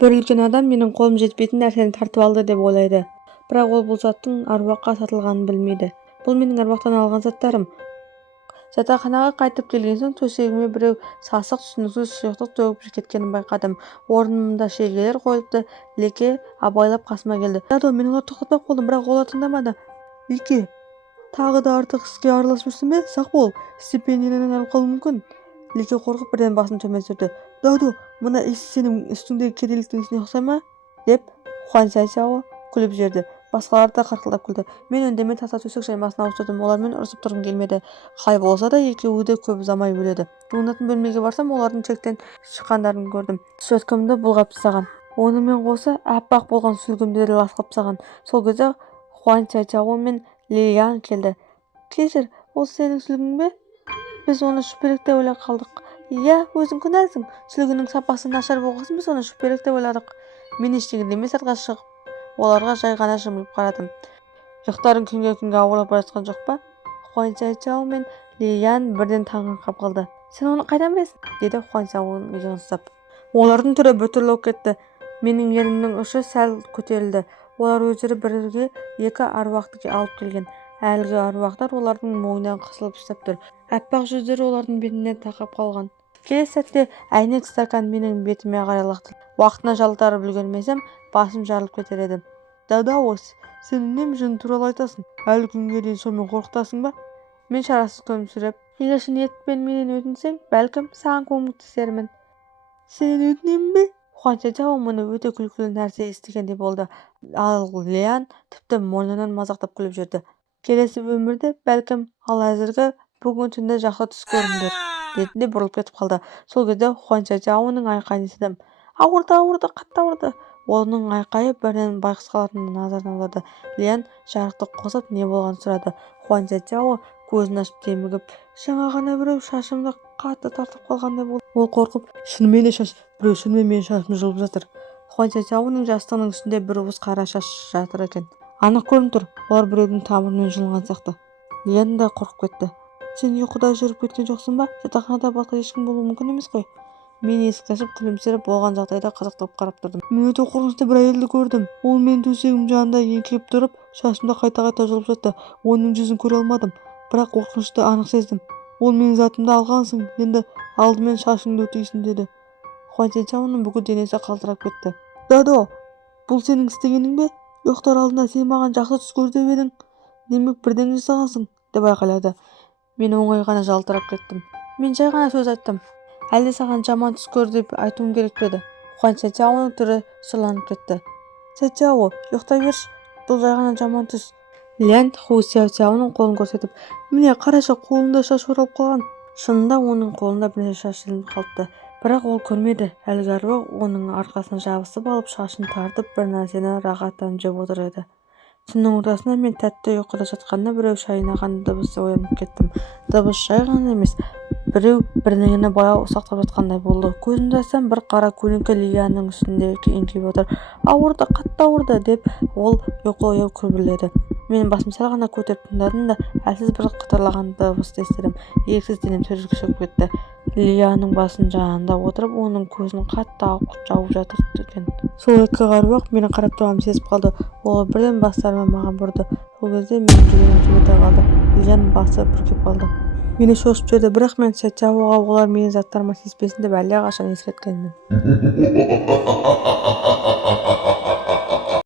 бір үлкен адам менің қолым жетпейтін нәрсені тартып алды деп ойлайды. Бірақ ол бұл заттың аруаққа сатылғанын білмейді. Бұл менің аруақтан алған заттарым. Жатақханаға қайтып келген соң төсегіме біреу сасық түсініксіз сұйықтық төгіп кеткенін байқадым. Орнымда шегелер қойылыпты. Леке абайлап қасыма келді. Дадо, мен оларды тоқтатпақ болдым, бірақ олар тыңдамады. Леке, тағы да артық іске араласып жүрсің бе? Сақ бол, стипендияңнан айырылып қалуың мүмкін. Леке қорқып бірден басын төмен түсірді. Дадо, мына іс сенің үстіңдегі кедейліктің ісіне ұқсай ма? деп Хуан Цзяо күліп жіберді. Басқалар да қарқылдап күлді. Мен үндемей таса төсек жаймасын ауыстырдым. Олармен ұрысып тұрғым келмеді. Қалай болса да екеуі де көп ұзамай өледі. Жуынатын бөлмеге барсам, олардың шектен шыққандарын көрдім. Щеткамды бұлғап тастаған. Онымен қоса аппақ болған сүлгімді де ласқап тастаған. Сол кезде Хуан Цзяо мен Ли Ян келді. Кешір, ол сенің сүлгің бе? Біз оны шүперек деп ойлап қалдық. Иә, өзің күнәсің. Сүлгінің сапасы нашар болғасын біз оны шүперек деп ойладық. Мен ештеңе демей сыртқа шығып, оларға жай ғана жымиып қарадым. Жақтарың күнге ауырлап бара жатқан жоқ па? Хуан Цзяо мен Ли Ян бірден таңырқап қалды. Сен оны қайдан білесің? Деді Хуан Цзяоның иығын ұстап. Олардың түрі біртүрлі болып кетті. Менің ернімнің ұшы сәл көтерілді. Олар өздері бірге екі аруақты алып келген. Әлгі аруақтар олардың мойнынан қысылып ұстап тұр. Аппақ жүздері олардың бетіне тақап қалған. Келесі сәтте әйнек стакан менің бетіме қарай лақты. Уақытына жалтарып үлгермесем, басым жарылып кетер еді. Дадао, сен үнемі жын туралы айтасың. Әлі күнге дейін сонымен қорқытасың ба? Мен шарасыз күлімсіреп, егер шын ниетпен менен өтінсең, бәлкім саған көмектесермін. Сенен өтінемін бе? Хуан Цзяо мұны өте күлкілі нәрсе естігендей болды. Ал Лиан тіпті мойнынан мазақтап күліп жүрді. Келесі өмірде бәлкім, ал әзіргі бүгін түнде жақсы түс көріңдер, деді де бұрылып кетіп қалды. Сол кезде Хуан Цзяоның айқайын естідім. Ауырды, қатты ауырды. Оның айқайы бірден байқұс қалатын назардан аударды. Лиан жарықты қосып не болғанын сұрады. Хуан Цзяо көзін ашып демігіп, жаңа ғана біреу шашымды қатты тартып қалғандай болды. Ол қорқып, шынымен де біреу шынымен менің шашымды жұлып жатыр. Хуан Цзяоның жастығының үстінде бір уыс қара шаш жатыр екен. Анық көрініп тұр, олар біреудің тамырымен жұлынған сияқты. Лиан да қорқып кетті. Сен ұйқыда жүріп кеткен жоқсың ба? Жатақханада басқа ешкім болуы мүмкін емес қой. Мен есікті ашып күлімсіреп болған жағдайда қызықтап қарап тұрдым. Мен өте қорқынышты бір әйелді көрдім. Ол менің төсегім жанында еңкейіп тұрып, шашымды қайта жұлып жатты. Оның жүзін көре алмадым, бірақ қорқынышты анық сездім. Ол менің затымды алғансың, енді алдымен шашыңды өтейсің, деді. Хуан Цзяоның бүкіл денесі қалтырап кетті. Дадо, бұл сенің істегенің бе? Ұйықтар алдында сен маған жақсы түс көр деп едің. Демек бірдеңе жасағансың, деп айқайлады. Мен оңай ғана жалтырап кеттім. Мен жай ғана сөз айттым. Әлде саған жаман түс көр деп айтуым керек пе еді? Хуан Цзяоның түрі сұрланып кетті. Цзяо, ұйықтай берші, бұл жай ғана жаман түс. Лиан Ху Цзяоның қолын көрсетіп, міне қарашы, қолында шаш оралып қалған. Шынында оның қолында бірнеше шаш ілініп қалыпты. Бірақ ол көрмеді. Әлгі аруақ оның арқасына жабысып алып, шашын тартып, бір нәрсені рағаттанып жеп отыр еді. Түннің ортасында мен тәтті ұйқыда жатқанда біреу шайнаған дыбысы оянып кеттім. Дыбыс жай ғана емес, біреу бірдеңені баяу ұсақтап жатқандай болды. Көзімді ашсам, бір қара көлеңке Лиянның үстінде еңкейіп отыр. Ауырды, қатты ауырды, деп ол ұйқылы күбірледі. Мен басым сәл ғана көтеріп тыңдадым да, әлсіз бір қытырлаған дыбысты естідім. Еріксіз денем түршігіп кетті. Лиянның басын жанында отырып, оның көзін қатты жауып жатыр екен. Сол екі аруақ менің қарап тұрғанымды сезіп қалды. Ол бірден бастарымен маған бұрды. Сол кезде менің жүрегім жібіте қалды. Лиан басы бүркеп қалды. Мені шошып жіберді, бірақ мен Цзяоға олар менің заттарыма тиіспесін деп әлдеқашан ескерткенмін.